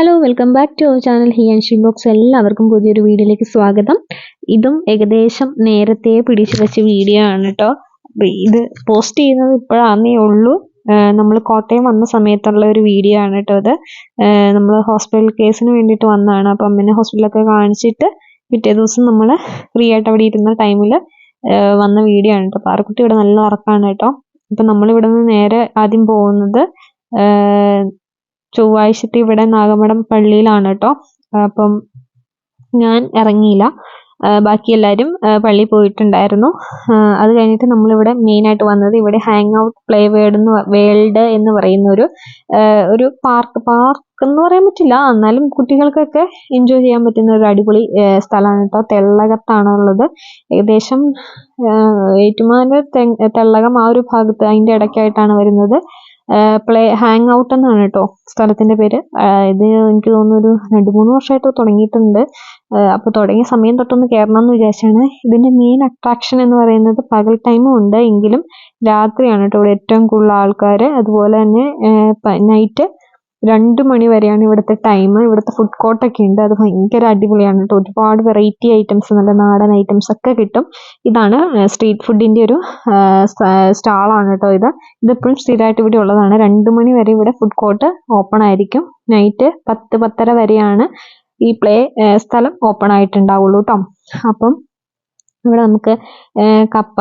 Hello welcome back to our channel he and she box എല്ലാവർക്കും പുതിയൊരു വീഡിയോയിലേക്ക് സ്വാഗതം. ഇതും ഏകദേശം നേരത്തെ പിടിച്ചു വെച്ച വീഡിയോ ആണ് കേട്ടോ ഇത് പോസ്റ്റ് ചെയ്യുന്നത് ഇപ്പോഴാന്നേ ഉള്ളൂ. നമ്മൾ കോട്ടയം വന്ന സമയത്തുള്ള ഒരു വീഡിയോ ആണ് കേട്ടോ അത് നമ്മൾ ഹോസ്പിറ്റൽ കേസിന് വേണ്ടിയിട്ട് വന്നതാണ്. അപ്പം അമ്മേനെ ഹോസ്പിറ്റലൊക്കെ കാണിച്ചിട്ട് പിറ്റേ ദിവസം നമ്മൾ ഫ്രീ ആയിട്ട് അവിടെ ഇരുന്ന ടൈമിൽ വന്ന വീഡിയോ ആണ് കേട്ടോ പാറക്കുട്ടി ഇവിടെ നല്ല ഉറക്കമാണ് കേട്ടോ അപ്പം നമ്മളിവിടെ നിന്ന് നേരെ ആദ്യം പോകുന്നത് ചൊവ്വാഴ്ചത്തെ ഇവിടെ നാഗമഠം പള്ളിയിലാണ് കേട്ടോ അപ്പം ഞാൻ ഇറങ്ങിയില്ല. ബാക്കി എല്ലാവരും പള്ളിയിൽ പോയിട്ടുണ്ടായിരുന്നു. അത് കഴിഞ്ഞിട്ട് നമ്മളിവിടെ മെയിനായിട്ട് വന്നത് ഇവിടെ ഹാങ് ഔട്ട് പ്ലേ വേൾഡ് എന്ന് വേൾഡ് എന്ന് പറയുന്ന ഒരു ഒരു പാർക്ക് പാർക്ക് എന്ന് പറയാൻ പറ്റില്ല. എന്നാലും കുട്ടികൾക്കൊക്കെ എൻജോയ് ചെയ്യാൻ പറ്റുന്ന ഒരു അടിപൊളി സ്ഥലമാണ് കേട്ടോ തെള്ളകത്താണുള്ളത്. ഏകദേശം ഏറ്റുമാനൂർ തെള്ളകം ആ ഒരു ഭാഗത്ത് അതിന്റെ ഇടയ്ക്കായിട്ടാണ് വരുന്നത്. പ്ലേ ഹാങ് ഔട്ട് എന്നാണ് കേട്ടോ സ്ഥലത്തിന്റെ പേര്. ഇത് എനിക്ക് തോന്നുന്നു ഒരു രണ്ട് മൂന്ന് വർഷമായിട്ട് തുടങ്ങിയിട്ടുണ്ട്. അപ്പോൾ തുടങ്ങിയ സമയം തൊട്ടൊന്ന് കയറണം എന്ന് വിചാരിച്ചാണ്. ഇതിന്റെ മെയിൻ അട്രാക്ഷൻ എന്ന് പറയുന്നത് പകൽ ടൈമും ഉണ്ട് എങ്കിലും രാത്രിയാണ് കേട്ടോ ഇവിടെ ഏറ്റവും കൂടുതൽ ആൾക്കാർ അതുപോലെ തന്നെ നൈറ്റ് രണ്ട് മണി വരെയാണ് ഇവിടുത്തെ ടൈം ഇവിടുത്തെ ഫുഡ് കോർട്ടൊക്കെ ഉണ്ട്. അത് ഭയങ്കര അടിപൊളിയാണ് കേട്ടോ ഒരുപാട് വെറൈറ്റി ഐറ്റംസ് നല്ല നാടൻ ഐറ്റംസ് ഒക്കെ കിട്ടും. ഇതാണ് സ്ട്രീറ്റ് ഫുഡിന്റെ ഒരു സ്റ്റാളാണ് കേട്ടോ ഇത്. ഇതിപ്പോഴും സ്ഥിരമായിട്ട് ഇവിടെ ഉള്ളതാണ്. രണ്ട് മണി വരെ ഇവിടെ ഫുഡ് കോർട്ട് ഓപ്പൺ ആയിരിക്കും. നൈറ്റ് പത്ത് പത്തര വരെയാണ്. ഈ പ്ലേ സ്ഥലം ഓപ്പൺ ആയിട്ടുണ്ടാവുള്ളൂ കേട്ടോ അപ്പം ഇവിടെ നമുക്ക് കപ്പ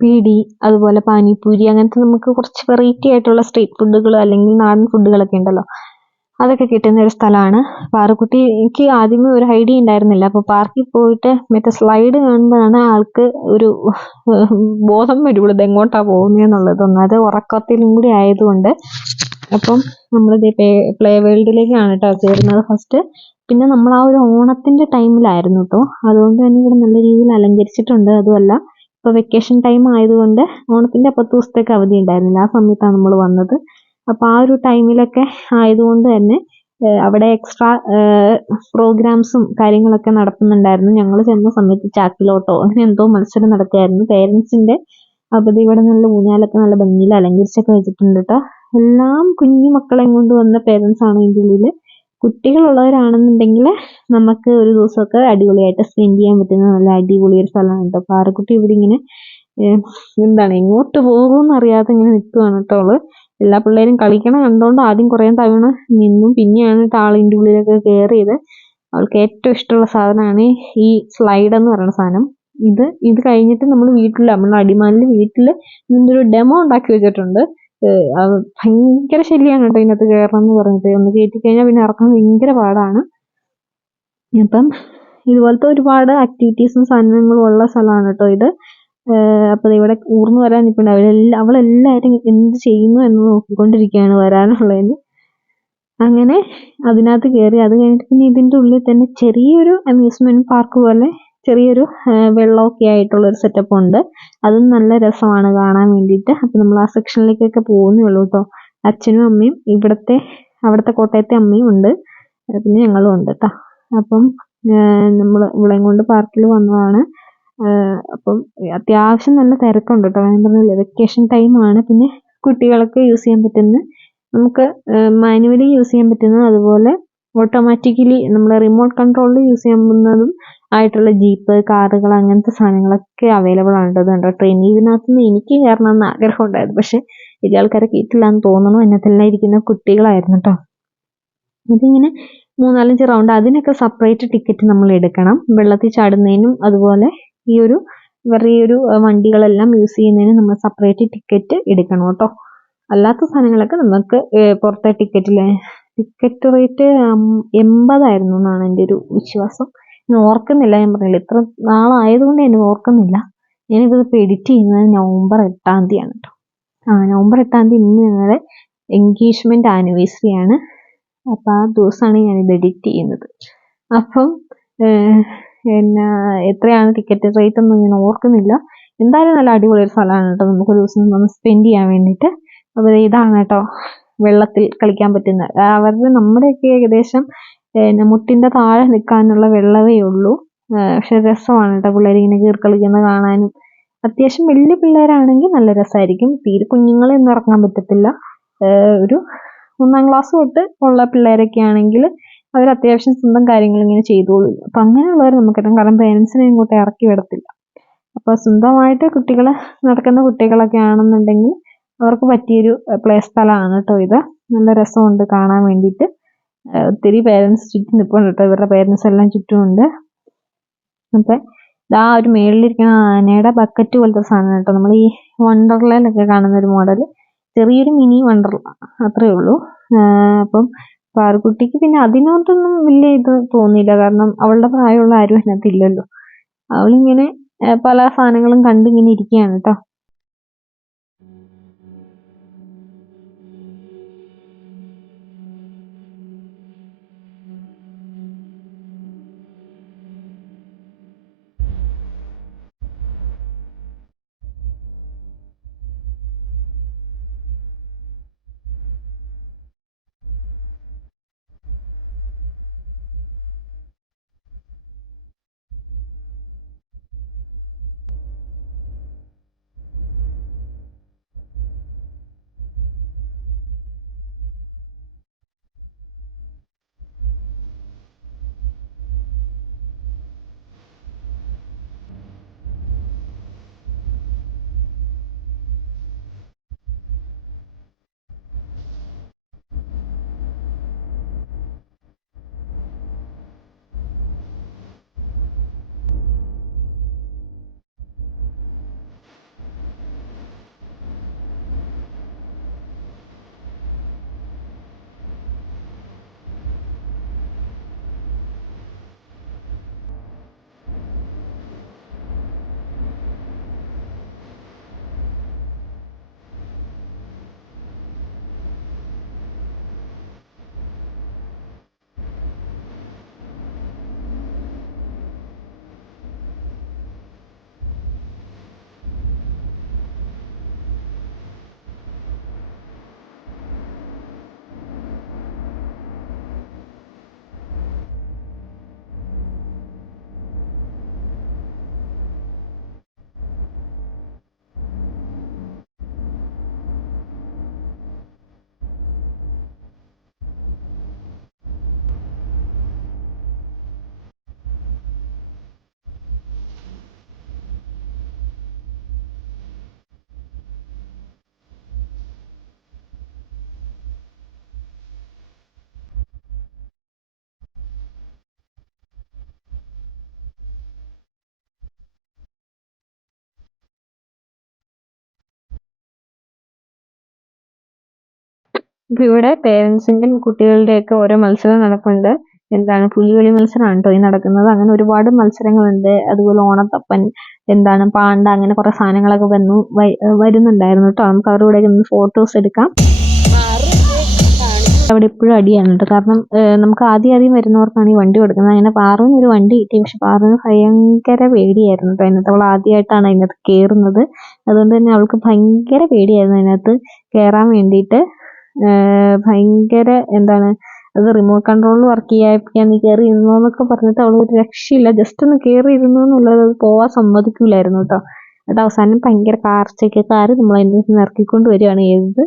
പീടി അതുപോലെ പാനിപൂരി അങ്ങനത്തെ നമുക്ക് കുറച്ച് വെറൈറ്റി ആയിട്ടുള്ള സ്ട്രീറ്റ് ഫുഡുകൾ അല്ലെങ്കിൽ നാടൻ ഫുഡുകളൊക്കെ ഉണ്ടല്ലോ. അതൊക്കെ കിട്ടുന്ന ഒരു സ്ഥലമാണ്. പാറക്കുട്ടി എനിക്ക് ആദ്യമേ ഒരു ഐഡിയ ഉണ്ടായിരുന്നില്ല. അപ്പോൾ പാർക്കിൽ പോയിട്ട് മറ്റേ സ്ലൈഡ് കാണുമ്പോഴാണ് ആൾക്ക് ഒരു ബോധം വരുള്ളൂ ഇത് എങ്ങോട്ടാണ് പോകുന്നതെന്നുള്ളത് അത് ഉറക്കത്തിലും കൂടി ആയതുകൊണ്ട് അപ്പം നമ്മളിത് പ്ലേ വേൾഡിലേക്കാണ് കേട്ടോ ചേരുന്നത് ഫസ്റ്റ് പിന്നെ നമ്മൾ ആ ഒരു ഓണത്തിന്റെ ടൈമിലായിരുന്നു കേട്ടോ അതുകൊണ്ട് തന്നെ ഇവിടെ നല്ല രീതിയിൽ അലങ്കരിച്ചിട്ടുണ്ട്. അതുമല്ല ഇപ്പോൾ വെക്കേഷൻ ടൈം ആയതുകൊണ്ട് ഓണത്തിന്റെ പത്ത് ദിവസത്തേക്ക് അവധി ഉണ്ടായിരുന്നില്ല. ആ സമയത്താണ് നമ്മൾ വന്നത്. അപ്പോൾ ആ ഒരു ടൈമിലൊക്കെ ആയതുകൊണ്ട് തന്നെ അവിടെ എക്സ്ട്രാ പ്രോഗ്രാംസും കാര്യങ്ങളൊക്കെ നടത്തുന്നുണ്ടായിരുന്നു. ഞങ്ങൾ ചെന്ന സമയത്ത് ചാക്കിലോട്ടോ അങ്ങനെ എന്തോ മത്സരം നടക്കുകയായിരുന്നു പേരൻസിന്റെ അപ്പോൾ ഇവിടെ നല്ല ഊഞ്ഞാലൊക്കെ നല്ല ഭംഗിയിൽ അലങ്കരിച്ചൊക്കെ വെച്ചിട്ടുണ്ട് കേട്ടോ എല്ലാം കുഞ്ഞു മക്കളെയും കൊണ്ട് വന്ന പേരൻസ് ആണ് ഇതിന്റെ ഉള്ളിൽ കുട്ടികളുള്ളവരാണെന്നുണ്ടെങ്കിൽ നമുക്ക് ഒരു ദിവസമൊക്കെ അടിപൊളിയായിട്ട് സ്പെൻഡ് ചെയ്യാൻ പറ്റുന്ന നല്ല അടിപൊളി ഒരു സ്ഥലമാണ് കേട്ടോ. പാറക്കുട്ടി ഇവിടെ ഇങ്ങനെ എന്താണ് എങ്ങോട്ട് പോകുമെന്ന് അറിയാതെ ഇങ്ങനെ നിൽക്കുകയാണ് കേട്ടോ അവൾ. എല്ലാ പിള്ളേരും കളിക്കണം കണ്ടുകൊണ്ട് ആദ്യം കുറേ തവണ നിന്നും. പിന്നെയാണ് ആളിന്റെ ഉള്ളിലൊക്കെ കയറിയത് അവൾക്ക് ഏറ്റവും ഇഷ്ടമുള്ള സാധനമാണ് ഈ സ്ലൈഡ് എന്ന് പറയുന്ന സാധനം. ഇത് ഇത് കഴിഞ്ഞിട്ട് നമ്മൾ വീട്ടിൽ നമ്മൾ അടിമാലിൽ വീട്ടിൽ ഇതിന്റെ ഒരു ഡെമോ ഉണ്ടാക്കി വെച്ചിട്ടുണ്ട്. ഭയങ്കര ശല്യമാണ് കേട്ടോ ഇതിനകത്ത് കയറണം എന്ന് പറഞ്ഞിട്ട്. ഒന്ന് കയറ്റി കഴിഞ്ഞാൽ പിന്നെ ഇറക്കാൻ ഭയങ്കര പാടാണ്. അപ്പം ഇതുപോലത്തെ ഒരുപാട് ആക്ടിവിറ്റീസും സാധനങ്ങളും ഉള്ള സ്ഥലമാണ് കേട്ടോ ഇത്. അപ്പോൾ ഇവിടെ ഊർന്നു വരാൻ നിൽപ്പുണ്ട്. അവരെല്ലാം അവളെല്ലാവരും എന്ത് ചെയ്യുന്നു എന്ന് നോക്കിക്കൊണ്ടിരിക്കുകയാണ് വരാനുള്ളതിന് അങ്ങനെ അതിനകത്ത് കയറി അത് കഴിഞ്ഞിട്ട് പിന്നെ ഇതിന്റെ ഉള്ളിൽ തന്നെ ചെറിയൊരു അമ്യൂസ്മെന്റ് പാർക്ക് പോലെ ചെറിയൊരു വെള്ളമൊക്കെ ആയിട്ടുള്ള ഒരു സെറ്റപ്പ് ഉണ്ട്. അതും നല്ല രസമാണ് കാണാൻ വേണ്ടിയിട്ട്. അപ്പോൾ നമ്മൾ ആ സെക്ഷനിലേക്കൊക്കെ പോകുന്നേ ഉള്ളൂ കേട്ടോ അച്ഛനും അമ്മയും ഇവിടുത്തെ അവിടുത്തെ കോട്ടയത്തെ അമ്മയും ഉണ്ട്. പിന്നെ ഞങ്ങളും ഉണ്ട് കേട്ടോ അപ്പം നമ്മൾ ഇവിടെയും കൊണ്ട് പാർക്കിൽ വന്നതാണ്. അപ്പം അത്യാവശ്യം നല്ല തിരക്കുണ്ട് കേട്ടോ ഞാൻ പറഞ്ഞില്ലേ വെക്കേഷൻ ടൈമാണ് പിന്നെ കുട്ടികൾക്ക് യൂസ് ചെയ്യാൻ പറ്റുന്ന നമുക്ക് മാനുവലി യൂസ് ചെയ്യാൻ പറ്റുന്നതും അതുപോലെ ഓട്ടോമാറ്റിക്കലി നമ്മൾ റിമോട്ട് കൺട്രോളിൽ യൂസ് ചെയ്യാവുന്നതും ആയിട്ടുള്ള ജീപ്പ് കാറുകൾ അങ്ങനത്തെ സാധനങ്ങളൊക്കെ അവൈലബിൾ ആണ് കേട്ടോ ട്രെയിൻ ഇതിനകത്ത് നിന്ന് എനിക്ക് കയറണമെന്ന് ആഗ്രഹം ഉണ്ടായിരുന്നു പക്ഷെ വലിയ ആൾക്കാരെ കിട്ടില്ല എന്ന് തോന്നുന്നു. അതിനകത്തെല്ലാം ഇരിക്കുന്ന കുട്ടികളായിരുന്നു കേട്ടോ ഇതിങ്ങനെ മൂന്നാലഞ്ച് റൗണ്ട് അതിനൊക്കെ സെപ്പറേറ്റ് ടിക്കറ്റ് നമ്മൾ എടുക്കണം. വെള്ളത്തിൽ ചാടുന്നതിനും അതുപോലെ ഈ ഒരു ഇവരുടെ ഈ ഒരു വണ്ടികളെല്ലാം യൂസ് ചെയ്യുന്നതിന് നമ്മൾ സെപ്പറേറ്റ് ടിക്കറ്റ് എടുക്കണം കേട്ടോ അല്ലാത്ത സാധനങ്ങളൊക്കെ നമുക്ക് പുറത്തെ ടിക്കറ്റിൽ ടിക്കറ്റ് റേറ്റ് എൺപതായിരുന്നു എന്നാണ് എന്റെ ഒരു വിശ്വാസം. ഞാൻ ഓർക്കുന്നില്ല ഞാൻ പറഞ്ഞില്ല. ഇത്ര നാളായതുകൊണ്ട് ഞാൻ ഓർക്കുന്നില്ല. ഞാനിത് എഡിറ്റ് ചെയ്യുന്നത് നവംബർ എട്ടാം തീയതിയാണ് കേട്ടോ ആ നവംബർ എട്ടാം തീയതി ഇന്ന് ഞങ്ങളുടെ എൻഗേജ്മെന്റ് ആനിവേഴ്സറി ആണ്. അപ്പോൾ ആ ദിവസമാണ് ഞാനിത് എഡിറ്റ് ചെയ്യുന്നത്. അപ്പം പിന്നെ എത്രയാണ് ടിക്കറ്റ് റേറ്റ് ഒന്നും ഞാൻ ഓർക്കുന്നില്ല. എന്തായാലും നല്ല അടിപൊളി ഒരു സ്ഥലമാണ് കേട്ടോ നമുക്ക് ഒരു ദിവസം ഒന്ന് സ്പെൻഡ് ചെയ്യാൻ വേണ്ടിയിട്ട് അപ്പോൾ ഇതാണ് കേട്ടോ വെള്ളത്തിൽ കളിക്കാൻ പറ്റുന്ന. അവരുടെ നമ്മുടെയൊക്കെ ഏകദേശം പിന്നെ മുട്ടിന്റെ താഴെ നിൽക്കാനുള്ള വെള്ളവേ ഉള്ളൂ. പക്ഷെ രസമാണ് കേട്ടോ പിള്ളേർ ഇങ്ങനെ കയറി കളിക്കുന്നത് കാണാനും അത്യാവശ്യം വലിയ പിള്ളേരാണെങ്കിൽ നല്ല രസമായിരിക്കും. തീരെ കുഞ്ഞുങ്ങളെ ഒന്നും ഇറങ്ങാൻ പറ്റത്തില്ല. ഒരു ഒന്നാം ക്ലാസ് തൊട്ട് ഉള്ള പിള്ളേരൊക്കെ ആണെങ്കിൽ അവർ അത്യാവശ്യം സ്വന്തം കാര്യങ്ങൾ ഇങ്ങനെ ചെയ്തോളും. അപ്പം അങ്ങനെയുള്ളവർ നമുക്ക് ഇടാം കാരണം പേരൻസിനെ ഇങ്ങോട്ട് ഇറക്കി വിടത്തില്ല. അപ്പോൾ സ്വന്തമായിട്ട് കുട്ടികൾ നടക്കുന്ന കുട്ടികളൊക്കെ ആണെന്നുണ്ടെങ്കിൽ അവർക്ക് പറ്റിയൊരു പ്ലേ സ്ഥലമാണ് കേട്ടോ ഇത്. നല്ല രസമുണ്ട് കാണാൻ വേണ്ടിയിട്ട്. ഒത്തിരി പേരൻസ് ചുറ്റും നിൽപ്പുണ്ട് കേട്ടോ. ഇവരുടെ പേരൻസ് എല്ലാം ചുറ്റുമുണ്ട്. അപ്പം ആ ഒരു മേളിലിരിക്കുന്ന ആനയുടെ ബക്കറ്റ് പോലത്തെ സാധനം കേട്ടോ. നമ്മൾ ഈ വണ്ടർലയിലൊക്കെ കാണുന്ന ഒരു മോഡൽ ചെറിയൊരു മിനി വണ്ടർല അത്രേ ഉള്ളൂ. അപ്പം പാറുക്കുട്ടിക്ക് പിന്നെ അതിനോട്ടൊന്നും വലിയ ഇത് തോന്നിയില്ല. കാരണം അവളുടെ പ്രായമുള്ള ആരും അതിനകത്ത് ഇല്ലല്ലോ. അവളിങ്ങനെ പല സാധനങ്ങളും കണ്ടിങ്ങനെ ഇരിക്കുകയാണ് കേട്ടോ. ഇപ്പൊ ഇവിടെ പേരൻസിന്റെയും കുട്ടികളുടെയൊക്കെ ഓരോ മത്സരം നടക്കുന്നുണ്ട്. എന്താണ് പുലികളി മത്സരമാണ് കേട്ടോ ഈ നടക്കുന്നത്. അങ്ങനെ ഒരുപാട് മത്സരങ്ങളുണ്ട്. അതുപോലെ ഓണത്തപ്പൻ എന്താണ് പാണ്ട അങ്ങനെ കുറെ സാധനങ്ങളൊക്കെ വന്നു വരുന്നുണ്ടായിരുന്നു കേട്ടോ. നമുക്ക് അവരുടെ കൂടെ ഒന്ന് ഫോട്ടോസ് എടുക്കാം. അവിടെ എപ്പോഴും അടിയാണ് കേട്ടോ. കാരണം നമുക്ക് ആദ്യം ആദ്യം വരുന്നവർക്കാണ് ഈ വണ്ടി കൊടുക്കുന്നത്. അങ്ങനെ പാറുവിന് ഒരു വണ്ടി കിട്ടി. പക്ഷെ പാറുവിന് ഭയങ്കര പേടിയായിരുന്നു കേട്ടോ അതിനകത്ത്. അവൾ ആദ്യമായിട്ടാണ് അതിനകത്ത് കയറുന്നത്. അതുകൊണ്ട് തന്നെ അവൾക്ക് ഭയങ്കര പേടിയായിരുന്നു അതിനകത്ത് കയറാൻ വേണ്ടിയിട്ട്. ഭയങ്കര എന്താണ് അത് റിമോട്ട് കൺട്രോളിൽ വർക്ക് ചെയ്യാൻ നീ കയറി ഇരുന്നു എന്നൊക്കെ പറഞ്ഞിട്ട് അവൾ ഒരു രക്ഷയില്ല. ജസ്റ്റ് ഒന്ന് കയറി ഇരുന്നു എന്നുള്ളത് പോവാൻ സമ്മതിക്കൂലായിരുന്നു കേട്ടോ അത് അവസാനം ഭയങ്കര കാർച്ചയ്ക്ക് കാറ് നിന്ന് ഇറക്കിക്കൊണ്ട് വരികയാണ് ചെയ്തത്.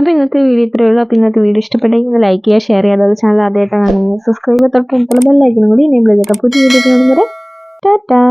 അപ്പോൾ ഇന്നത്തെ വീഡിയോ ഇത്രയേ ഉള്ളൂ. അപ്പോൾ ഇന്നത്തെ വീഡിയോ ഇഷ്ടപ്പെട്ടെങ്കിൽ ലൈക്ക് ചെയ്യുക ഷെയർ ചെയ്യുക. അതുപോലെ ചാനൽ ആദ്യമായിട്ടാണ് സബ്സ്ക്രൈബ് തൊട്ടടുത്തുള്ള ബെല്ലൈക്കനും കൂടി എനേബിൾ ചെയ്തിട്ട് പുതിയ വീഡിയോ കാണുമ്പോൾ ടാറ്റാ.